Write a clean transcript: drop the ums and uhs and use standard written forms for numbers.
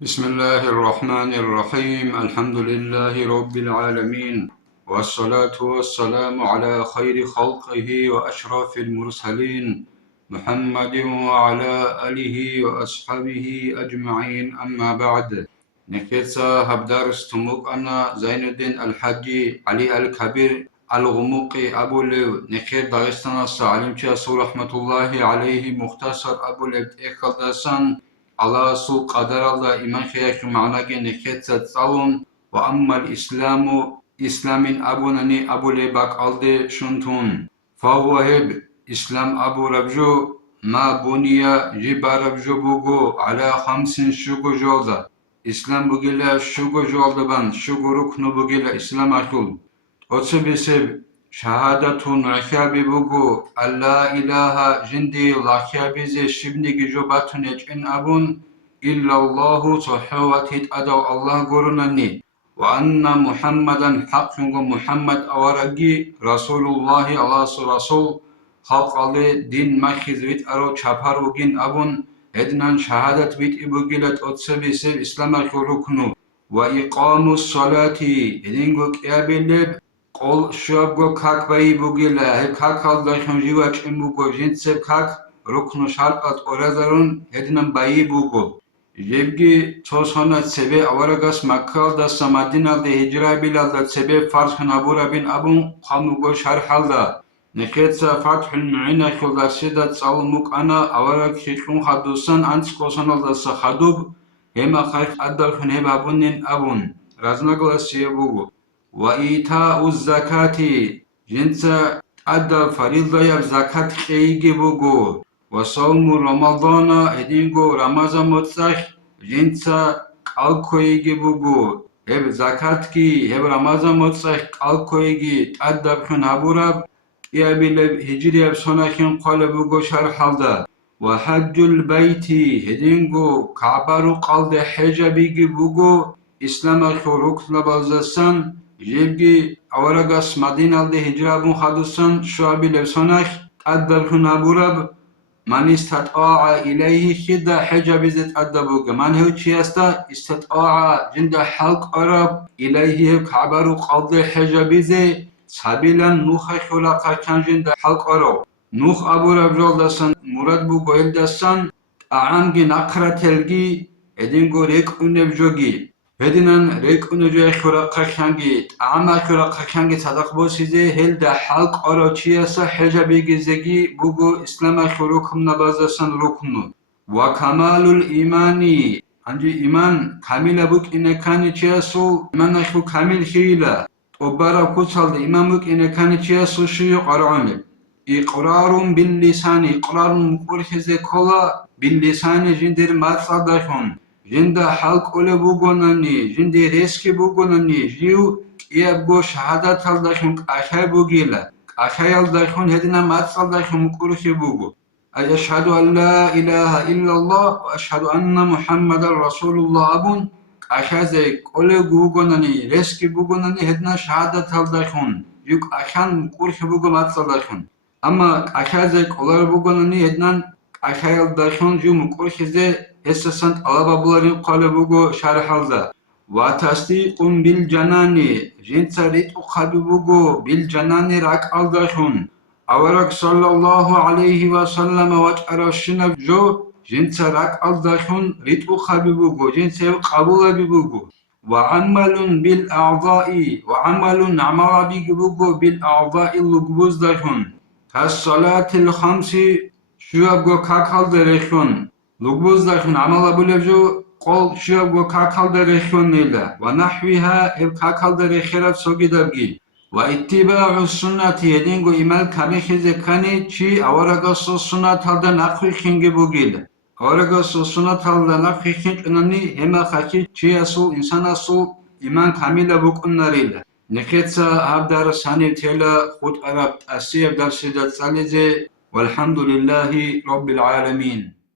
بسم الله الرحمن الرحيم الحمد لله رب العالمين والصلاة والسلام على خير خلقه وأشرف المرسلين محمد وعلى آله وأصحابه أجمعين أما بعد نكتسا هبدارس تموك أنا زين الدين الحجي علي الكبير الغموقي أبو ليو نكت داغستان السعليم رحمة الله عليه مختصر أبو ليو إخلدسان الله سوء قدر الله إيمان خيرك معناك نكت تصالون وأما الإسلام إسلام أبونني أبو لباك ألدي شنتون فهو هب إسلام أبو ربجو ما بني جبا ربجو بوغو على 5 جولدا إسلام بوغيلا جولدا بان ركنو بوغيلا إسلام أخول أتسبسب شهادة رخابي بوغو الله إله جندي لخابي زي شبني جوباتون يجن أبون إلا الله تحواتي أدو الله قرنني وأن محمدا حق محمد أورجي رسول الله الله رسول خلق علي دين مخيز بيت أرو چپر وگين أبون هدنان شهادت بيت إبوغيلت أتسبسب إسلام ركنو وإقام الصلاة هدنگو كيابيلب قول شوابگو كاك باي بوغيلا هي كاك الدخن جيواج إمبوغو جنسب كاك ركنو شرقات أورازارون هدنان باي بوغو جبگي توسونا تسبي أورغاس مكال دا سمدينة دا هجرة بلال دا تسبي فرض خنابورا بين أبون قاموغو شرحال دا نخيتسا فتح المعينة خل دا سيدا تسالموك أنا أورغ خيخون خدوسان أنس قوسانال دا سخدوب هما خيخ أدل خن هما أبونين أبون رزنقل سيبوغو وإيتاء الزكاة جنسا أدى فريضة يب زكاة خيجي بوغو وصوم رمضان هدينغو رمضان متسخ جنسا قلقويجي بوغو هب زكاة كي هب رمضان متسخ قلقويجي أدى بخن أبوراب يابي هجري بسوناخين قال بوغو شرح دا وحج البيت هدينغو كعبارو قلد حجابيجي بوغو إسلام خروق لبازسان جيبجي أورغاس مدينة دي هجرابون خدوسان شعبي لبسوناخ أدى بخن أبوراب من استطاع إليه خدا حجاب زت أدبوغ من هو چيستا استطاع جند حلق عرب إليه كعبرو قلد حجاب زي سبيلا نوخ خلقا كان جند حلق عرب نوخ أبو ربجال دستان مراد بو قويل دستان أعامجي نقرة تلجي إدينغو ريك أنبجوغي هدينان ريك أنجوي خلقا كانجي أعما خلقا كانجي صدق بوسيزي هل دا حلق عرب چيسا حجابي گزگي بوغو إسلام خلقهم نبازدستان ركنو وكمال الإيمان أنجي إيمان كامل بوك إنكاني چيسو إيمان أخو كامل خيلا وبارا كوتال إيمان بوك إنكاني چيسو شيو قرعوني إقرار باللسان إقرار مقرخز كلا باللسان جندر مطلع دخون جند حلق أولي بوغوناني جند ريسكي بوغوناني جيو يبغو شهادة دخون أخي بوغيلا أخي دخون هدنا مطلع دخون مقرخي بوغو أشهد أن لا إله إلا الله وأشهد أن محمد رسول الله أبون أخي زي أولي بوغوناني ريسكي بوغوناني هدنا شهادة دخون يوك أخان مقرخي بوغو مطلع دخون أما أخازي كولار بوغوناني هدنان أخايل داخون جو مقرخزي هسسانت ألابابولارين قال بوغو شارحالدا وتصديق بالجناني جنسا ريتو خابي بوغو بالجناني راك الداخون أورك صلى الله عليه وسلم وجعر الشنب جو جنسا راك الداخون ريتو خابي بوغو جنسا قبول بوغو وعمل بالأعضاء وعمل عمل بوغو بالأعضاء اللقبوز داخون كالصلاة الخمس شوابغو كاكال دريخون لغبوز داخون عمل أبوليبجو قول شوابغو كاكال دريخون نيلا ونحوها إب كاكال دريخيرات سوغي دابجي واتباع السنة يدينغو إمال كاميخي زكاني چي أورغاس السنة تالدا نقوي خينجي بوغيل أورغاس السنة تالدا نقوي خينج اناني هما خاكي چي أسو إنسان أسو إيمان كاميلا بوكون ناريلا نكتسا هبدار ساني تيلا خود أراب أسيب درسي دات والحمد لله رب العالمين.